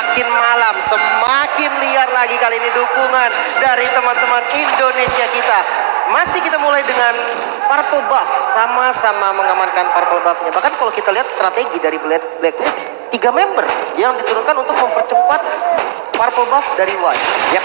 semakin malam, semakin liar lagi kali ini dukungan dari teman-teman Indonesia kita. Masih kita mulai dengan Purple Buff, sama-sama mengamankan Purple Buff-nya. Bahkan kalau kita lihat strategi dari Blacklist, 3 member yang diturunkan untuk mempercepat Purple Buff dari White. Yap,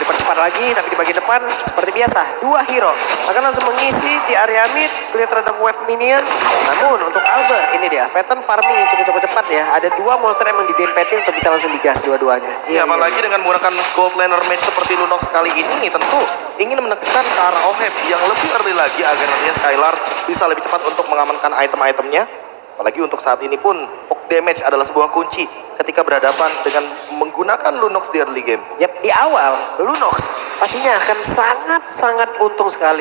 dipercepat lagi, tapi di bagian depan seperti biasa, 2 hero akan langsung mengisi di area mid, clear terhadap wave minion. Namun untuk Albert, ini dia pattern farming yang cukup cepat ya. Ada 2 monster yang didempetin untuk bisa langsung digas dua-duanya. Iya, apalagi dengan menggunakan gold laner match seperti Lunox kali ini, tentu ingin menekan ke arah Oheb yang lebih early lagi agar nantinya Skylar bisa lebih cepat untuk mengamankan item-itemnya. Apalagi untuk saat ini pun poke damage adalah sebuah kunci ketika berhadapan dengan menggunakan Lunox di early game. Yap, di awal Lunox pastinya akan sangat-sangat untung sekali.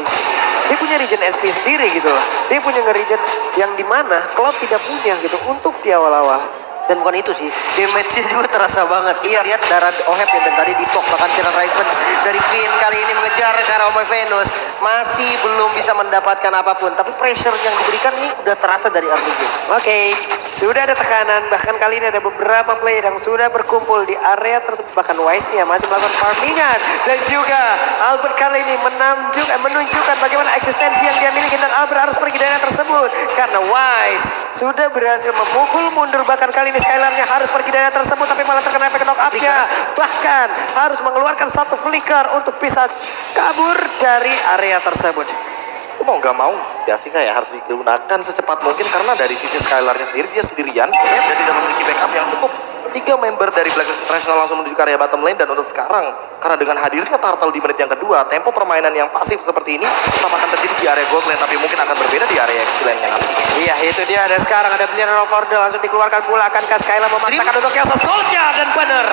Dia punya regen SP sendiri gitu loh. Dia punya nge-regen yang dimana Cloud tidak punya gitu untuk di awal-awal. Dan bukan itu sih, damage-nya juga terasa banget. Iya, lihat darah Oheb yang tadi dipok, bahkan Kiran Raven dari Finn kali ini mengejar ke arah Omega Venus. Masih belum bisa mendapatkan apapun, tapi pressure yang diberikan ini udah terasa dari early game. Oke, sudah ada tekanan, bahkan kali ini ada beberapa player yang sudah berkumpul di area tersebut. Bahkan Wise-nya masih melakukan farmingan. Dan juga Albert kali ini menunjukkan bagaimana eksistensi yang dia miliki. Dan Albert harus pergi dari area tersebut. Karena Wise sudah berhasil memukul mundur, bahkan kali ini Skylar-nya harus pergi dari area tersebut. Tapi malah terkena efek knock up-nya. Bahkan harus mengeluarkan satu flicker untuk bisa kabur dari area tersebut. Mau nggak mau, Jessica ya harus digunakan secepat mungkin karena dari sisi Skylar-nya sendiri dia sendirian dan tidak memiliki backup yang cukup. 3 member dari Blacklist International langsung menuju ke area bottom lane, dan untuk sekarang karena dengan hadirnya Turtle di menit yang kedua, tempo permainan yang pasif seperti ini tetap akan terjadi di area gold lane, tapi mungkin akan berbeda di area exit lane-nya nanti. Iya, itu dia. Dan sekarang ada Brilliant of Order langsung dikeluarkan pula. Akankah Skylar memaksakan untuk Chaos Assault-nya? Dan benar,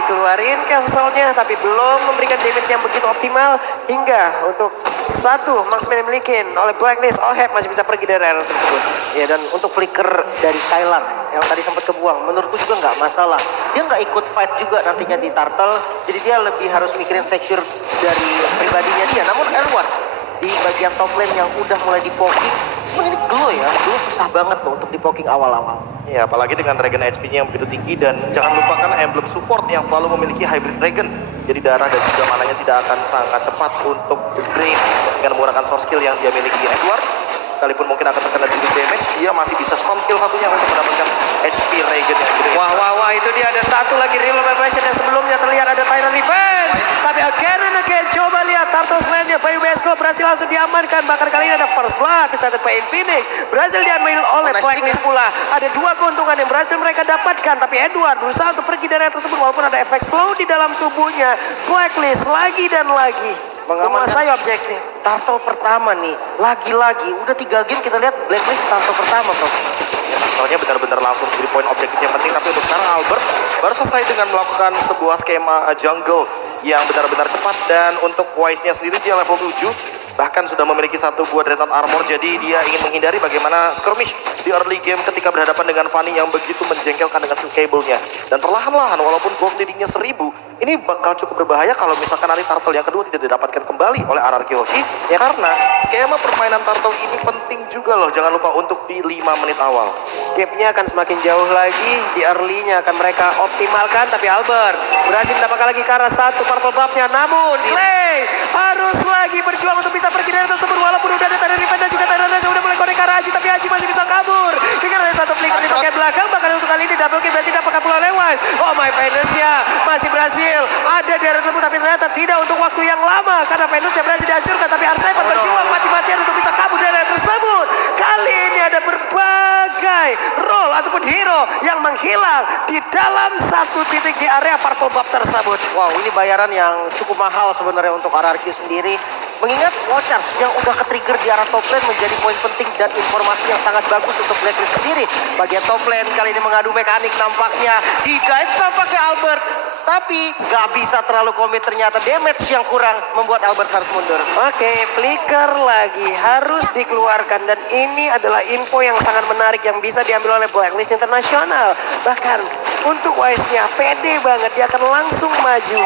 dikeluarin Chaos Assault-nya, tapi belum memberikan damage yang begitu optimal. Hingga untuk satu marksman yang dimiliki oleh Blacklist, Oheb masih bisa pergi dari area tersebut. Ya, dan untuk flicker dari Skylar yang tadi sempat kebuang, menurutku juga nggak masalah. Dia nggak ikut fight juga nantinya di Turtle, jadi dia lebih harus mikirin secure dari pribadinya dia. Namun Erwas di bagian top lane yang udah mulai di-poking, ini glow ya, glow susah banget loh untuk di-poking awal-awal. Ya, apalagi dengan regen HP-nya yang begitu tinggi, dan jangan lupakan emblem support yang selalu memiliki hybrid regen. Jadi darah dan juga mananya tidak akan sangat cepat untuk drain dengan menggunakan source skill yang dia miliki. Edward sekalipun mungkin akan terkena sedikit damage, dia masih bisa spam skill satunya untuk mendapatkan HP regen yang gede. Wah, itu dia ada satu lagi real reflection yang sebelumnya terlihat ada Tyrant Revenge. Tapi again and again, coba lihat Turtle Slam-nya Bayu Besko berhasil langsung diamankan. Bahkan kali ini ada First Blood dicatat by Infinix, berhasil diambil oleh Blacklist pula. Ada 2 keuntungan yang berhasil mereka dapatkan, tapi Edward berusaha untuk pergi dari area tersebut walaupun ada efek slow di dalam tubuhnya. Blacklist lagi dan lagi menguasai objektif. Turtle pertama nih, lagi-lagi udah 3 game kita lihat Blacklist Turtle pertama, bro. Ya, Turtle-nya benar-benar langsung jadi poin objektif yang penting, tapi untuk sekarang Albert baru selesai dengan melakukan sebuah skema jungle yang benar-benar cepat, dan untuk Wise-nya sendiri dia level 7. Bahkan sudah memiliki 1 buah Dreadnought Armor, jadi dia ingin menghindari bagaimana skirmish di early game ketika berhadapan dengan Fanny yang begitu menjengkelkan dengan skill cable-nya. Dan perlahan-lahan walaupun gold leading-nya 1000, ini bakal cukup berbahaya kalau misalkan nanti Turtle yang kedua tidak didapatkan kembali oleh RRQ Hoshi. Ya, karena skema permainan Turtle ini penting juga loh, jangan lupa untuk di 5 menit awal. Gap-nya akan semakin jauh lagi, di early-nya akan mereka optimalkan, tapi Albert berhasil mendapatkan lagi ke arah 1 purple buff-nya. Namun Clay harus lagi berjuang untuk bisa pergi dari tersebut, walaupun udah ada Tyrant Revenge dan juga Tyrant Revenge udah mulai connect ke arah Aji, tapi Aji masih bisa kabur. Dengan ada 1 flicker di bagian belakang, bahkan untuk kali ini double kill berhasil dapatkan pula oleh Wise. Oh my Venus-nya masih berhasil ada di area tersebut, tapi ternyata tidak untuk waktu yang lama karena Venus-nya berhasil dihancurkan, tapi Arseven berjuang mati-matian untuk bisa kabur dari area tersebut. Kali ini ada berbagai role ataupun hero yang menghilang di dalam 1 titik di area purple buff tersebut. Wow, ini bayaran yang cukup mahal sebenarnya untuk RRQ sendiri. Mengingat Watchers yang udah ke-trigger di arah top lane menjadi poin penting dan informasi yang sangat bagus untuk Blacklist sendiri. Bagian top lane kali ini mengadu mekanik nampaknya. Di dive nampaknya Albert. Tapi gak bisa terlalu komit, ternyata damage yang kurang membuat Albert harus mundur. Oke, flicker lagi harus dikeluarkan, dan ini adalah info yang sangat menarik yang bisa diambil oleh Blacklist International. Bahkan untuk Wise-nya pede banget, dia akan langsung maju.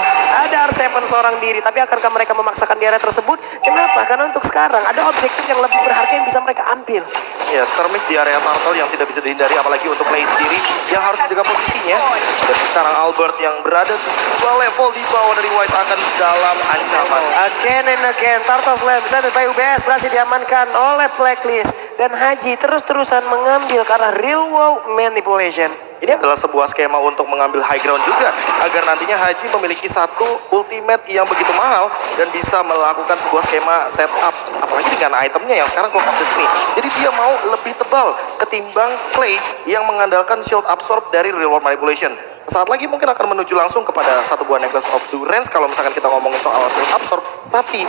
Ada R7 seorang diri, tapi akankah mereka memaksakan di area tersebut? Kenapa? Karena untuk sekarang ada objektif yang lebih berharga yang bisa mereka ambil. Ya, skirmish di area Turtle yang tidak bisa dihindari, apalagi untuk Clay sendiri yang harus menjaga posisinya. Dan sekarang Albert yang berada 2 level di bawah dari Wise akan dalam ancaman. Again and again, Turtle Flame presented by UBS berhasil diamankan oleh Blacklist. Dan Haji terus-terusan mengambil ke arah real world manipulation. Ini adalah sebuah skema untuk mengambil high ground juga, agar nantinya Haji memiliki satu ultimate yang begitu mahal dan bisa melakukan sebuah skema setup, apalagi dengan itemnya yang sekarang Clock of Destiny. Jadi dia mau lebih tebal ketimbang Clay yang mengandalkan shield absorb dari real world manipulation. Saat lagi mungkin akan menuju langsung kepada satu buah Necklace of Durance kalau misalkan kita ngomongin soal shield absorb. Tapi,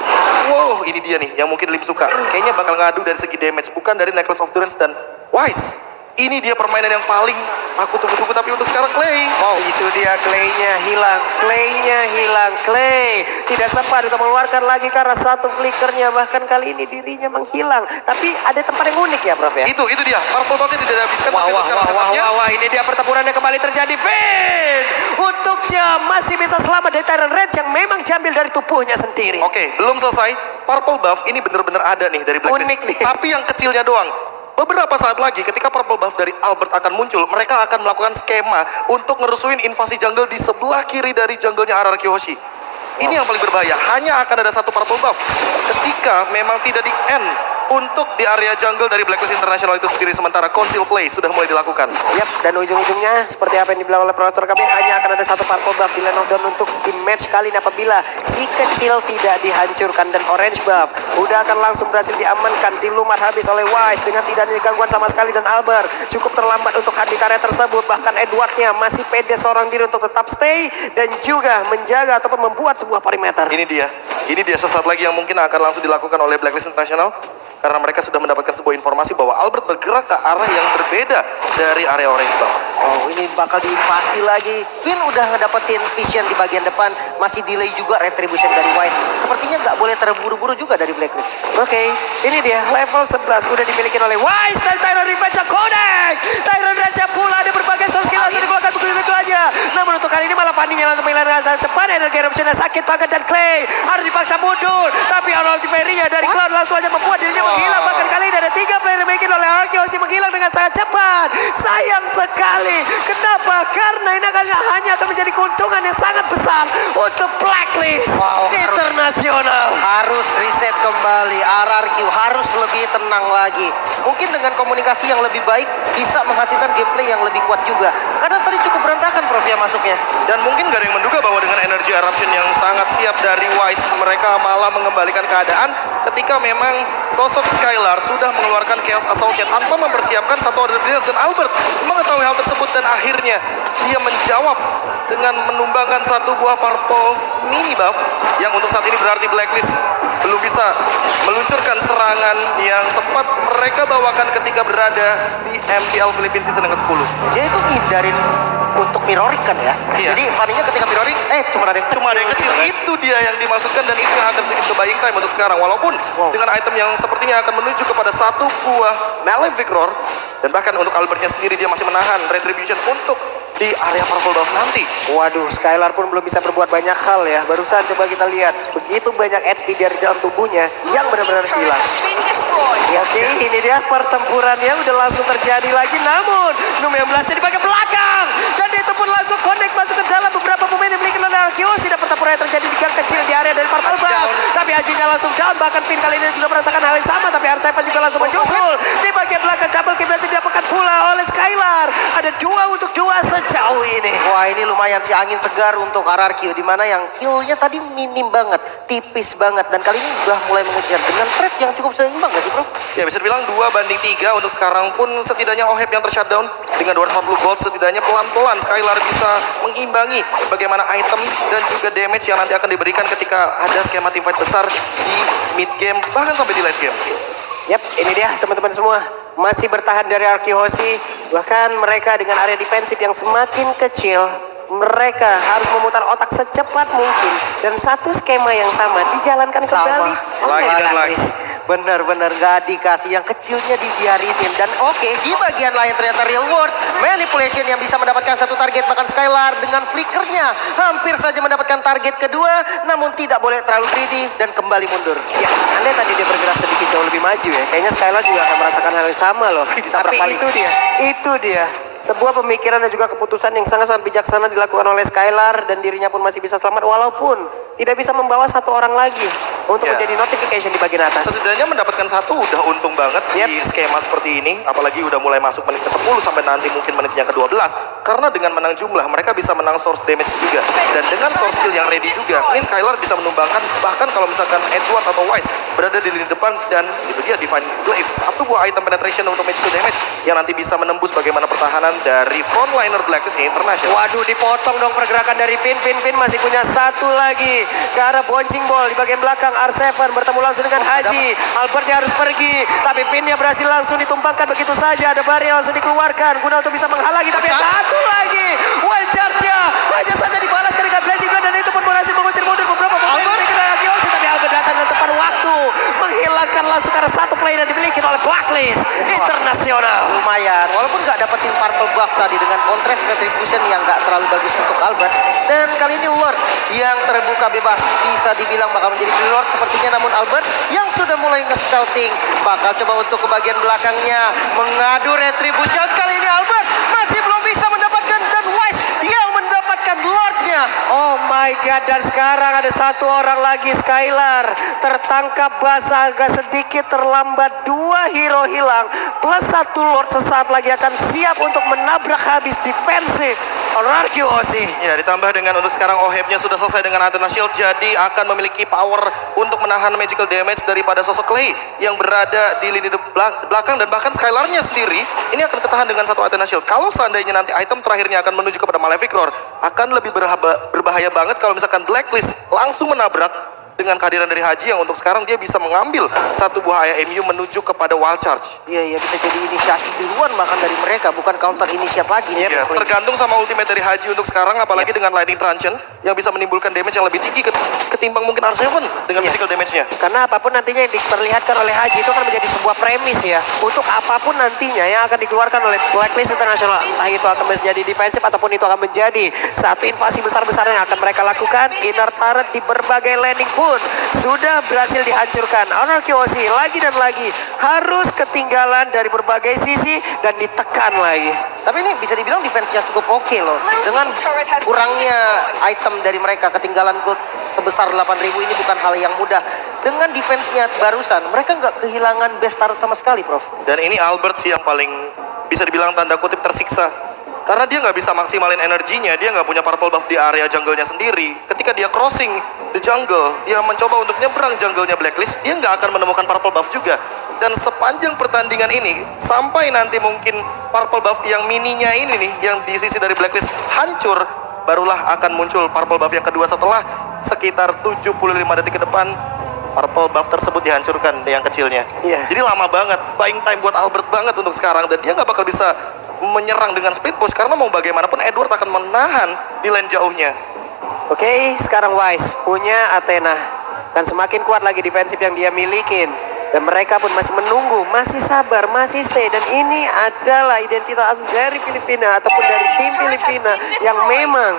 wow, ini dia nih yang mungkin Lim suka. Kayaknya bakal ngadu dari segi damage, bukan dari Necklace of Durance dan Wise. Ini dia permainan yang paling aku tunggu-tunggu, tapi untuk sekarang Clay. Wow, itu dia Clay-nya hilang. Clay-nya hilang. Clay tidak sempat untuk mengeluarkan lagi karena satu flickernya. Bahkan kali ini dirinya menghilang. Tapi ada tempat yang unik ya, Prof ya? Itu dia. Purple Botnya tidak dihabiskan. tapi untuk sekarang setupnya. Wah, ini dia pertempurannya kembali terjadi. Finn untuknya masih bisa selamat dari Tyrant Rage yang memang diambil dari tubuhnya sendiri. Oke, belum selesai. Purple buff ini benar-benar ada nih dari Blacklist. Unik nih. Tapi yang kecilnya doang. Beberapa saat lagi ketika purple buff dari Albert akan muncul, mereka akan melakukan skema untuk ngerusuin invasi jungle di sebelah kiri dari jungle-nya RRQ Hoshi. Ini yang paling berbahaya, hanya akan ada satu purple buff ketika memang tidak di end untuk di area jungle dari Blacklist International itu sendiri, sementara conceal play sudah mulai dilakukan. Yap, dan ujung-ujungnya seperti apa yang dibilang oleh produser kami, hanya akan ada satu purple buff di lane of down untuk di match kali ini apabila si kecil tidak dihancurkan, dan orange buff udah akan langsung berhasil diamankan, dilumat habis oleh Wise dengan tidak ada gangguan sama sekali, dan Albert cukup terlambat untuk hadir karya tersebut. Bahkan Edwardnya masih pede seorang diri untuk tetap stay dan juga menjaga ataupun membuat sebuah perimeter. Ini dia sesaat lagi yang mungkin akan langsung dilakukan oleh Blacklist International. Karena mereka sudah mendapatkan sebuah informasi bahwa Albert bergerak ke arah yang berbeda dari area orange buff. Oh, ini bakal diinvasi lagi. Queen udah ngedapetin vision di bagian depan. Masih delay juga retribution dari Wise. Sepertinya nggak boleh terburu-buru juga dari Blacklist. Oke, ini dia level 11 udah dimiliki oleh Wise dan Tyrant Revenge Connect. Tyrant Revenge pula ada berbagai source skill langsung dikeluarkan begitu aja. Namun untuk kali ini malah Pandinya langsung menghilangkan cepat. Energi eruptionnya sakit banget dan Clay harus dipaksa mundur. Tapi ultimate-nya dari Cloud langsung aja membuat dirinya menghilang. Bahkan kali ini ada 3 player yang dimiliki oleh RRQ Hoshi menghilang dengan sangat cepat. Sayang sekali. Kenapa? Karena ini hanya akan menjadi keuntungan yang sangat besar untuk Blacklist Internasional. Harus reset kembali. RRQ harus lebih tenang lagi. Mungkin dengan komunikasi yang lebih baik bisa menghasilkan gameplay yang lebih kuat juga. Karena tadi cukup berantakan Prof ya masuknya. Dan mungkin gak ada yang menduga bahwa dengan energi eruption yang sangat siap dari Wise, mereka malah mengembalikan keadaan ketika memang sosok Skylar sudah mengeluarkan Chaos Assault-nya tanpa mempersiapkan satu order brilliance, dan Albert mengetahui hal tersebut dan akhirnya dia menjawab dengan menumbangkan satu buah purple mini buff yang untuk saat ini berarti Blacklist belum bisa meluncurkan serangan yang sempat mereka bawakan ketika berada di MPL Philippines season yang ke-10. Dia itu hindarin untuk mirroring kan ya. Iya. Jadi Fanny-nya ketika mirroring, cuma ada yang kecil. Itu dia yang dimaksudkan, dan itu yang akan bikin ke buying time untuk sekarang. Walaupun dengan item yang sepertinya akan menuju kepada satu buah Malefic Roar, dan bahkan untuk Albertnya sendiri dia masih menahan retribution untuk di area purple buff nanti. Waduh, Skylar pun belum bisa berbuat banyak hal ya. Barusan coba kita lihat, begitu banyak HP dari dalam tubuhnya yang benar-benar hilang. Oke, ini dia pertempurannya udah langsung terjadi lagi. Namun, Num yang berhasil di bagian belakang. Dan itu pun langsung connect masuk ke dalam beberapa pemain yang memiliki oleh RRQ. Sudah pertempuran yang terjadi di gang kecil di area dari purple buff. Tapi Hajinya langsung down. Bahkan Finn kali ini sudah merasakan hal yang sama. Tapi R7 juga langsung menyusul. Di bagian belakang double kill berhasil didapatkan pula oleh Skylar. Ada 2 untuk 2 sejauh ini. Wah, ini lumayan sih angin segar untuk RRQ, di mana yang kill-nya tadi minim banget, tipis banget, dan kali ini udah mulai mengejar dengan trade yang cukup seimbang gak sih Bro? Ya bisa dibilang 2-3 untuk sekarang pun setidaknya OHEP yang tershutdown dengan 240 gold, setidaknya pelan-pelan Skylar bisa mengimbangi bagaimana item dan juga damage yang nanti akan diberikan ketika ada skema teamfight besar di mid game bahkan sampai di late game. Yap, ini dia teman-teman semua. Masih bertahan dari RRQ Hoshi. Bahkan mereka dengan area defensif yang semakin kecil, mereka harus memutar otak secepat mungkin. Dan satu skema yang sama dijalankan kembali Lagi dan lagi. Bener-bener gak dikasih, yang kecilnya dibiarinin. Dan oke, di bagian lain ternyata real world manipulation yang bisa mendapatkan satu target. Bahkan Skylar dengan flickernya hampir saja mendapatkan target kedua, namun tidak boleh terlalu greedy dan kembali mundur. Ya, andai tadi dia bergerak sedikit jauh lebih maju ya. Kayaknya Skylar juga akan merasakan hal yang sama loh. Ditabrak Tapi balik. itu dia. Sebuah pemikiran dan juga keputusan yang sangat-sangat bijaksana dilakukan oleh Skylar dan dirinya pun masih bisa selamat walaupun tidak bisa membawa satu orang lagi untuk Ya. menjadi notification di bagian atas. Setidaknya mendapatkan satu udah untung banget di skema seperti ini. Apalagi udah mulai masuk menit ke-10 sampai nanti mungkin menitnya ke-12. Karena dengan menang jumlah mereka bisa menang source damage juga. Dan dengan source skill yang ready juga, ini Skylar bisa menumbangkan bahkan kalau misalkan Edward atau Wise berada di lini depan dan itu dia Divine Glaive. Satu buah item penetration untuk magical damage yang nanti bisa menembus bagaimana pertahanan dari frontliner Blacklist International. Waduh, dipotong dong pergerakan dari Finn. Finn masih punya satu lagi ke arah bouncing ball di bagian belakang. R7 bertemu langsung dengan Haji. Albertnya harus pergi, tapi Finnnya berhasil langsung ditumpangkan begitu saja. Ada Barry langsung dikeluarkan guna untuk bisa menghalangi, tapi satu lagi. Wild charge-nya hanya saja dibalas dengan Blazing Blade dan itu pun berhasil mengusir mundur beberapa pemain dari Kiosi, tapi Albert datang dan tepat waktu menghilangkan langsung karena satu player yang dimiliki oleh Blacklist Internasional. Lumayan, walaupun nggak dapetin purple buff tadi dengan contract retribution yang nggak terlalu bagus untuk Albert. Dan kali ini Lord yang terbuka bebas bisa dibilang bakal menjadi Lord sepertinya, namun Albert yang sudah mulai nge-scouting bakal coba untuk ke bagian belakangnya mengadu retribution. Kali ini Albert masih belum bisa mendapatkan, dan Wise yang mendapatkan Lordnya. Oh my god, dan sekarang ada satu orang lagi Skylar tertangkap basah agak sedikit terlambat. Dua hero hilang plus satu Lord sesaat lagi akan siap untuk menabrak habis defensif Hierarchy OC. Ya, ditambah dengan untuk sekarang Oheb-nya sudah selesai dengan Athena Shield, jadi akan memiliki power untuk menahan magical damage daripada sosok Clay yang berada di lini belakang, dan bahkan Skylar-nya sendiri ini akan ketahan dengan satu Athena Shield. Kalau seandainya nanti item terakhirnya akan menuju kepada Malefic Roar, akan lebih berbahaya banget kalau misalkan Blacklist langsung menabrak dengan kehadiran dari Haji yang untuk sekarang dia bisa mengambil satu buah AMU menuju kepada Wild Charge. Iya, bisa jadi inisiasi duluan bahkan dari mereka, bukan counter initiate lagi. Ya, tergantung sama ultimate dari Haji untuk sekarang, apalagi dengan Lightning Truncheon yang bisa menimbulkan damage yang lebih tinggi ketimbang mungkin R7 dengan physical damage-nya. Karena apapun nantinya yang diperlihatkan oleh Haji itu akan menjadi sebuah premis ya untuk apapun nantinya yang akan dikeluarkan oleh Blacklist International. Entah itu akan menjadi defensif ataupun itu akan menjadi satu invasi besar-besaran yang akan mereka lakukan. Inner turret di berbagai landing pun sudah berhasil dihancurkan. Hierarchy OC lagi dan lagi harus ketinggalan dari berbagai sisi dan ditekan lagi. Tapi ini bisa dibilang defense-nya cukup oke loh. Dengan kurangnya item dari mereka, ketinggalan gold sebesar 8.000 ini bukan hal yang mudah. Dengan defense-nya barusan, mereka nggak kehilangan best turret sama sekali, Prof. Dan ini Albert sih yang paling bisa dibilang tanda kutip tersiksa. Karena dia nggak bisa maksimalin energinya, dia nggak punya purple buff di area jungle-nya sendiri. Ketika dia crossing the jungle, dia mencoba untuk nyebrang jungle-nya Blacklist, dia nggak akan menemukan purple buff juga. Dan sepanjang pertandingan ini, sampai nanti mungkin purple buff yang mininya ini nih, yang di sisi dari Blacklist hancur, barulah akan muncul purple buff yang kedua setelah sekitar 75 detik ke depan. Purple buff tersebut dihancurkan yang kecilnya. Iya. Jadi lama banget, buying time buat Albert banget untuk sekarang. Dan dia nggak bakal bisa menyerang dengan split push karena mau bagaimanapun Edward akan menahan di lane jauhnya. Oke, sekarang Wise punya Athena dan semakin kuat lagi defensif yang dia milikin. Dan mereka pun masih menunggu, masih sabar, masih stay. Dan ini adalah identitas dari Filipina ataupun dari tim Filipina yang memang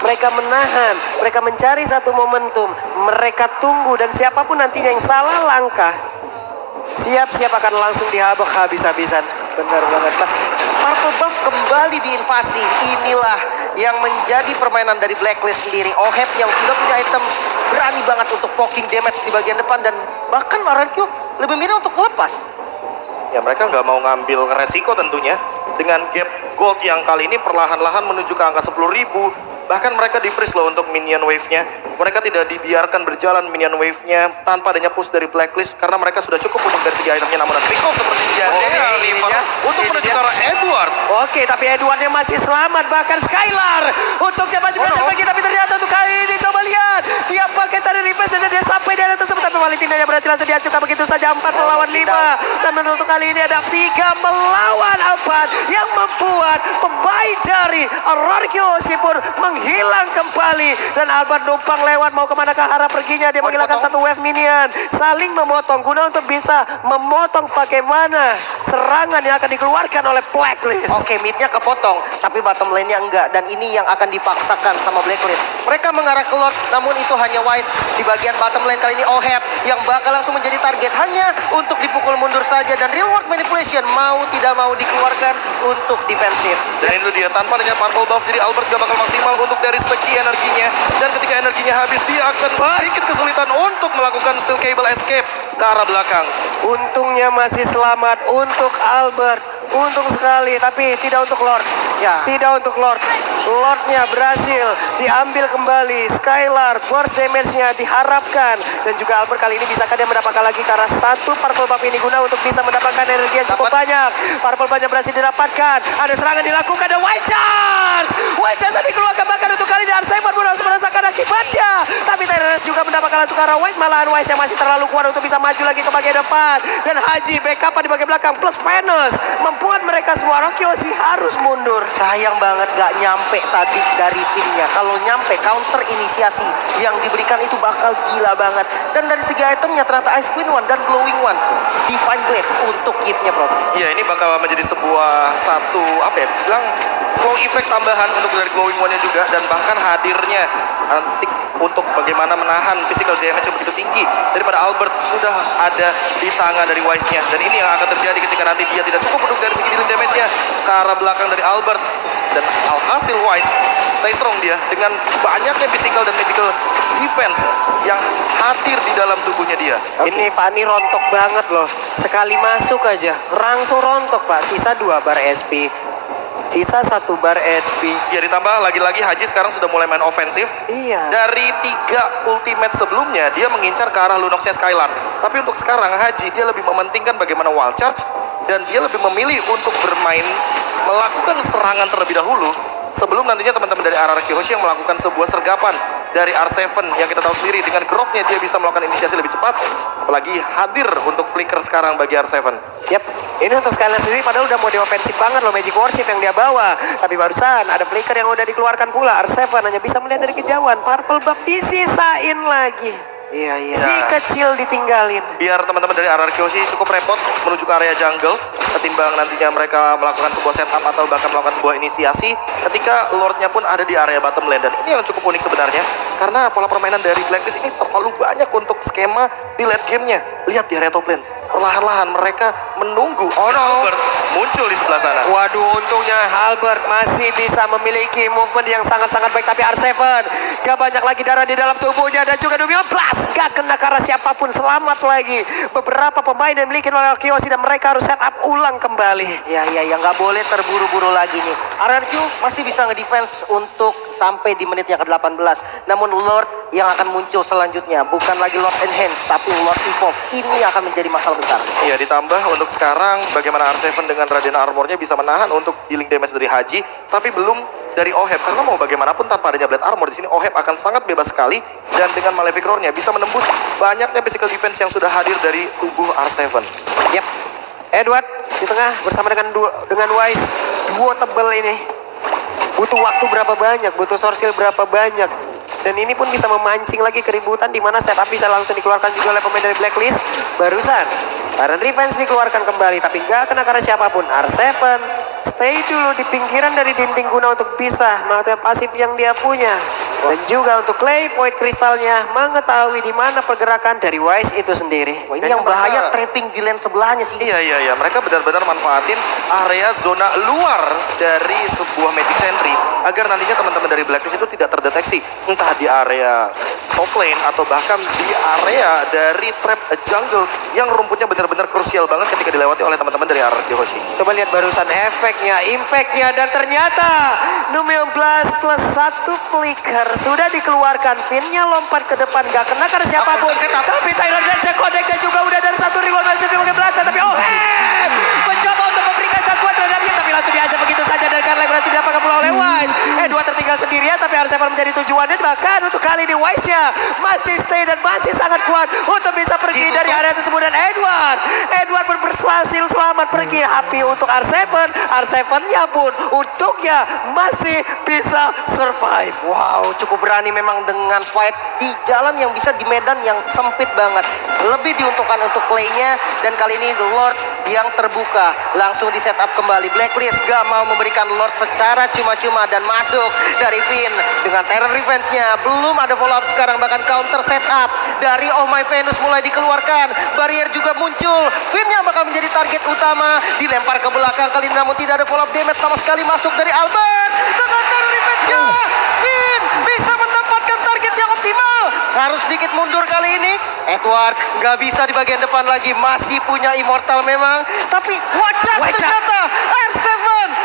mereka menahan, mereka mencari satu momentum, mereka tunggu, dan siapapun nantinya yang salah langkah, siap-siap akan langsung dihabak habis-habisan. Benar banget lah. Purple buff kembali diinvasi. Inilah yang menjadi permainan dari Blacklist sendiri. Oheb yang sudah punya item berani banget untuk poking damage di bagian depan, dan bahkan RRQ lebih milih untuk melepas. Ya, mereka nggak mau ngambil resiko tentunya dengan gap gold yang kali ini perlahan-lahan menuju ke angka 10.000. Bahkan mereka di-freeze loh untuk minion wave-nya. Mereka tidak dibiarkan berjalan minion wave-nya tanpa adanya push dari Blacklist karena mereka sudah cukup untuk dari segi itemnya. Namun Rico sepertinya untuk menuju ke arah Edward. Oke, tapi Edwardnya masih selamat. Bahkan Skylar untuk dia masih berhasil pergi, tapi ternyata untuk kali ini coba lihat, dia pakai tadi reverse dan dia sampai di area tersebut, tapi Valentina yang berhasil langsung dihancurkan begitu saja. 4 melawan 5, dan menurut kali ini ada 3 melawan 4 yang membuat pemain dari Hierarchy OC pun menghilang kembali. Dan Albert numpang lewat, mau kemana ke arah perginya, dia menghilangkan satu wave minion, saling memotong guna untuk bisa memotong bagaimana serangan yang akan dikeluarkan oleh Blacklist. Oke, midnya kepotong, tapi bottom lane-nya enggak, dan ini yang akan dipaksakan sama Blacklist. Mereka mengarah ke Lord, namun itu hanya Wise di bagian bottom lane. Kali ini Oheb yang bakal langsung menjadi target hanya untuk dipukul mundur saja. Dan real world manipulation mau tidak mau dikeluarkan untuk defensif. Dan itu dia, tanpa adanya purple buff, jadi Albert gak bakal maksimal untuk dari segi energinya. Dan ketika energinya habis, dia akan sedikit kesulitan untuk melakukan steel cable escape ke arah belakang. Untungnya masih selamat untuk Albert. Untung sekali, tapi tidak untuk Lord. Ya. Tidak untuk Lord. Lordnya berhasil diambil kembali. Skylar, burst damage-nya diharapkan. Dan juga Albert kali ini bisakah dia mendapatkan lagi ke arah satu purple buff ini guna untuk bisa mendapatkan energi yang cukup banyak. Purple buff-nya berhasil didapatkan. Ada serangan dilakukan, ada White Charge. White Charge dikeluarkan bahkan untuk kali ini Arseman pun harus merasakan akibatnya. Tapi Tyrannus juga mendapatkan langsung ke arah White. Malahan White yang masih terlalu kuat untuk bisa maju lagi ke bagian depan. Dan Haji backup di bagian belakang plus Venus membuat mereka semua Rokyoshi harus mundur. Sayang banget gak nyampe tadi dari timnya. Kalau nyampe counter inisiasi yang diberikan itu bakal gila banget. Dan dari segi itemnya ternyata Ice Queen One dan Glowing One, Divine Glaive untuk gift-nya, Prof. Ya, ini bakal menjadi sebuah satu, apa ya, bisa bilang slow effect tambahan untuk dari Glowing One-nya juga. Dan bahkan hadirnya Antik untuk bagaimana menahan physical damage yang begitu tinggi daripada Albert sudah ada di tangan dari Wise-nya. Dan ini yang akan terjadi ketika nanti dia tidak cukup untuk dari segi dealing damage-nya ke arah belakang dari Albert. Dan alhasil Wise stay strong dia dengan banyaknya physical dan magical defense yang hadir di dalam tubuhnya dia. Ini Fanny rontok banget loh. Sekali masuk aja langsung rontok, Pak. Sisa 2 bar SP. Sisa 1 bar HP. Ya, ditambah lagi-lagi Haji sekarang sudah mulai main ofensif. Iya. Dari 3 ultimate sebelumnya dia mengincar ke arah Lunox-nya Skylar. Tapi untuk sekarang Haji dia lebih mementingkan bagaimana wild charge. Dan dia lebih memilih untuk bermain melakukan serangan terlebih dahulu sebelum nantinya teman-teman dari RRQ Hoshi yang melakukan sebuah sergapan dari R7 yang kita tahu sendiri dengan groknya dia bisa melakukan inisiasi lebih cepat, apalagi hadir untuk flicker sekarang bagi R7. Yap, ini untuk Skylar sendiri padahal udah mau ofensif banget loh Magic Warship yang dia bawa. Tapi barusan ada flicker yang udah dikeluarkan pula. R7 hanya bisa melihat dari kejauhan. Purple buff disisain lagi. Iya. Si kecil ditinggalin. Biar teman-teman dari RRQ Hoshi cukup repot menuju ke area jungle ketimbang nantinya mereka melakukan sebuah setup atau bahkan melakukan sebuah inisiasi ketika Lordnya pun ada di area bottom lane. Dan ini yang cukup unik sebenarnya karena pola permainan dari Blacklist ini terlalu banyak untuk skema di late game-nya. Lihat di area top lane, perlahan-lahan mereka menunggu Albert muncul di sebelah sana. Waduh, untungnya Albert masih bisa memiliki movement yang sangat-sangat baik. Tapi R7 gak banyak lagi darah di dalam tubuhnya. Dan juga Numio Blast gak kena karena siapapun. Selamat lagi beberapa pemain yang dimiliki oleh Kyoshi. Dan mereka harus set up ulang kembali. Ya, nggak boleh terburu-buru lagi nih. RRQ masih bisa ngedefense untuk sampai di menit yang ke-18. Namun Lord yang akan muncul selanjutnya bukan lagi Lord Enhance, tapi Lord Evolve. Ini akan menjadi masalah besar. Iya, ditambah untuk sekarang bagaimana R7 dengan Radiant Armor-nya bisa menahan untuk healing damage dari Haji, tapi belum dari Oheb. Karena mau bagaimanapun tanpa adanya Blade Armor di sini Oheb akan sangat bebas sekali dan dengan Malefic Roar-nya bisa menembus banyaknya physical defense yang sudah hadir dari tubuh R7. Yap. Edward di tengah bersama dengan Wise. Duo tebel ini. Butuh waktu berapa banyak, butuh sorsil berapa banyak. Dan ini pun bisa memancing lagi keributan di mana setup bisa langsung dikeluarkan juga oleh pemain dari Blacklist. Barusan Baron Revenge dikeluarkan kembali tapi gak kena karena siapapun. R7 stay dulu di pinggiran dari dinding guna untuk bisa mengaktifkan pasif yang dia punya. Dan juga untuk Clay Void Kristalnya mengetahui di mana pergerakan dari Wise itu sendiri. Wah, ini yang bahaya trapping di lane sebelahnya sih. Iya. Mereka benar-benar manfaatin area zona luar dari sebuah Magic Sentry agar nantinya teman-teman dari Blacklist itu tidak terdeteksi. Entah di area top lane atau bahkan di area dari trap jungle yang rumputnya benar-benar krusial banget ketika dilewati oleh teman-teman dari RRQ Hoshi. Coba lihat barusan efeknya, impactnya, dan ternyata Numeo Blast plus 1 flicker sudah dikeluarkan. Finnya lompat ke depan, gak kena karena siapapun. Tapi Tyler Dance connect juga udah dari satu reward masih di bagian belakang. Tapi mencoba untuk memberikan kekuatan terhadapnya, tapi langsung diajar begitu saja dan karena berhasil didapatkan pula oleh Wise. Edward tertinggal sendirian, tapi R7 menjadi tujuannya. Bahkan untuk kali ini Wise-nya masih stay dan masih sangat kuat untuk bisa pergi dari area tersebut. Dan Edward pun berhasil selamat pergi. Api untuk R7, R7-nya pun untuknya masih bisa survive. Wow, cukup berani memang dengan fight di jalan yang bisa di medan yang sempit banget. Lebih diuntungkan untuk Clay-nya dan kali ini Lord yang terbuka. Langsung di setup kembali. Blacklist gak mau memberikan Lord secara cuma-cuma dan masuk dari Finn dengan Terror Revenge-nya. Belum ada follow up sekarang, bahkan counter setup dari Oh My Venus mulai dikeluarkan. Barrier juga muncul. Finn yang bakal menjadi target utama, dilempar ke belakang kali ini, namun tidak ada follow up damage sama sekali masuk dari Albert. Dengan Terror Revenge-nya, Finn bisa mendapatkan target yang optimal. Harus sedikit mundur kali ini. Edward nggak bisa di bagian depan lagi, masih punya Immortal memang, tapi Wacas ternyata R7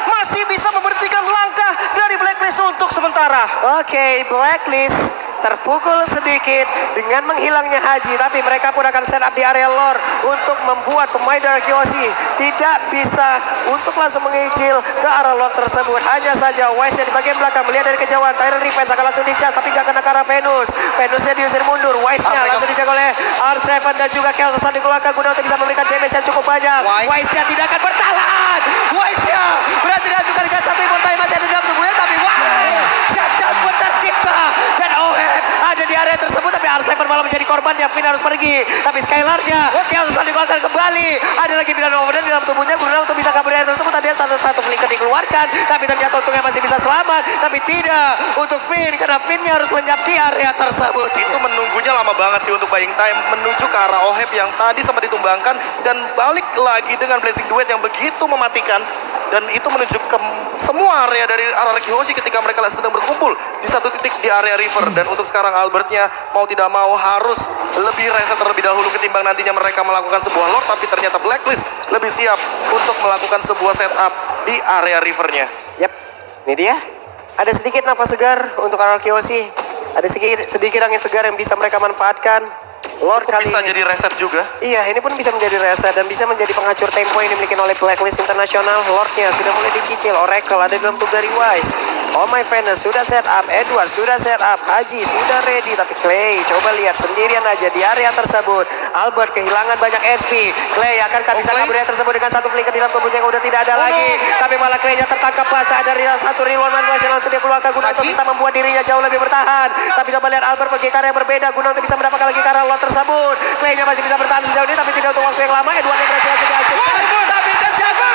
masih bisa memberhentikan langkah dari Blacklist untuk sementara. Oke, Blacklist terpukul sedikit dengan menghilangnya Haji, tapi mereka pun akan set up di area lore untuk membuat pemain dari Kyoshi tidak bisa untuk langsung mengicil ke arah lore tersebut. Hanya saja Wise di bagian belakang melihat dari kejauhan, Tyrant Revenge akan langsung dicas, tapi gak kena ke arah Venus. Venusnya diusir mundur, Wise-nya langsung dijaga oleh R7 dan juga Kelsos dikeluarkan guna untuk bisa memberikan damage yang cukup banyak. Wise-nya tidak akan bertahan. Wise-nya berhasil diajukan dengan satu immortal yang masih ada di dalam tubuhnya, tapi shutdown pun tercipta dan ada di area tersebut, tapi R7 malah menjadi korbannya. Finn harus pergi, tapi Skylar-nya Kelsos dikeluarkan kembali. Ada lagi pilihan overdan di dalam tubuhnya guna untuk bisa kabur dari tersebut. Tadi satu flicker dikeluarkan, tapi ternyata untungnya masih bisa selamat, tapi tidak untuk Finn karena Finn-nya harus lenyap di area tersebut. Itu menunggunya lama banget sih untuk buying time menuju ke arah Oheb yang tadi sempat ditumbangkan dan balik lagi dengan Blazing Duet yang begitu mematikan, dan itu menuju ke semua area dari arah Kyoshi ketika mereka sedang berkumpul di satu titik di area river. Dan untuk sekarang Albertnya mau tidak mau harus lebih reset terlebih dahulu ketimbang nantinya mereka melakukan sebuah lord, tapi ternyata Blacklist lebih siap untuk melakukan sebuah setup di area rivernya. Yap, ini dia. Ada sedikit nafas segar untuk arah Kyoshi. Ada sedikit angin segar yang bisa mereka manfaatkan. Lord kali Bisa ini jadi reset juga. Iya, ini pun bisa menjadi reset dan bisa menjadi pengacur tempo yang dimiliki oleh Blacklist Internasional. Lordnya sudah mulai dicicil. Oracle ada dalam tubuh dari Wise. Oh My Venus sudah set up. Edward sudah set up. Haji sudah ready. Tapi Clay coba lihat sendirian aja di area tersebut. Albert kehilangan banyak HP. Clay akankah bisa kabur dari tersebut dengan satu flicker di dalam tubuhnya yang udah tidak ada lagi. Tapi malah Clay-nya tertangkap basah dari satu reload manipulasi langsung dia keluarkan guna untuk bisa membuat dirinya jauh lebih bertahan. Tapi coba lihat Albert pergi ke area yang berbeda guna untuk bisa mendapatkan lagi karena Lord tersebut. Clay-nya masih bisa bertahan sejauh ini, tapi tidak untuk waktu yang lama. Edward yang berhasil langsung dihancurkan, tapi terjaga.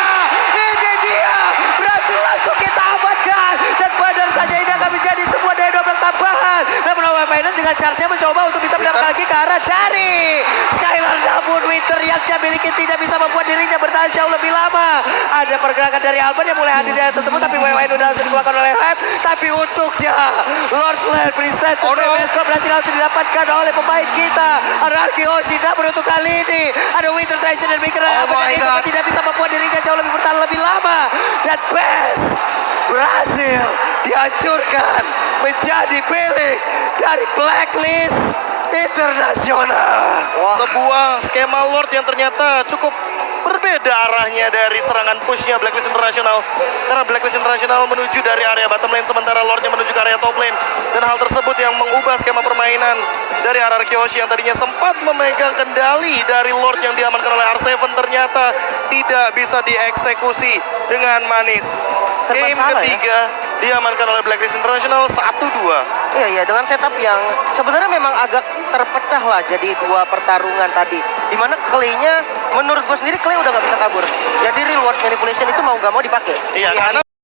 Ini dia berhasil langsung kita amankan, dan benar saja ini akan menjadi sebuah daya dobrak tambahan. Namun Owen Finance dengan charge-nya mencoba untuk bisa mendapatkan lagi ke arah dari Skylar, namun Winter yang dia miliki tidak bisa membuat dirinya bertahan jauh lebih lama. Ada pergerakan dari Albert yang mulai hadir di area tersebut, tapi WWN sudah langsung dikeluarkan oleh Hype. Tapi untuknya Lord Slayer preset berhasil langsung didapatkan oleh pemain kita Kyoshi. Namun untuk kali ini ada Winter Tracer dan Maker yang tidak bisa membuat dirinya jauh lebih bertahan lebih lama, dan Best berhasil dihancurkan menjadi milik dari Blacklist Internasional. Sebuah skema Lord yang ternyata cukup berbeda arahnya dari serangan pushnya Blacklist Internasional, karena Blacklist Internasional menuju dari area bottom lane sementara Lordnya menuju ke area top lane, dan hal tersebut yang mengubah skema permainan dari arah Kyoshi yang tadinya sempat memegang kendali dari Lord yang diamankan oleh R7 ternyata tidak bisa dieksekusi dengan manis. Game ketiga diamankan oleh Blacklist Internasional 1-2. Iya, dengan setup yang sebenarnya memang agak terpecah lah jadi dua pertarungan tadi. Dimana Clay-nya menurut gue sendiri Clay udah gak bisa kabur. Jadi reward manipulation itu mau gak mau dipakai. Iya, karena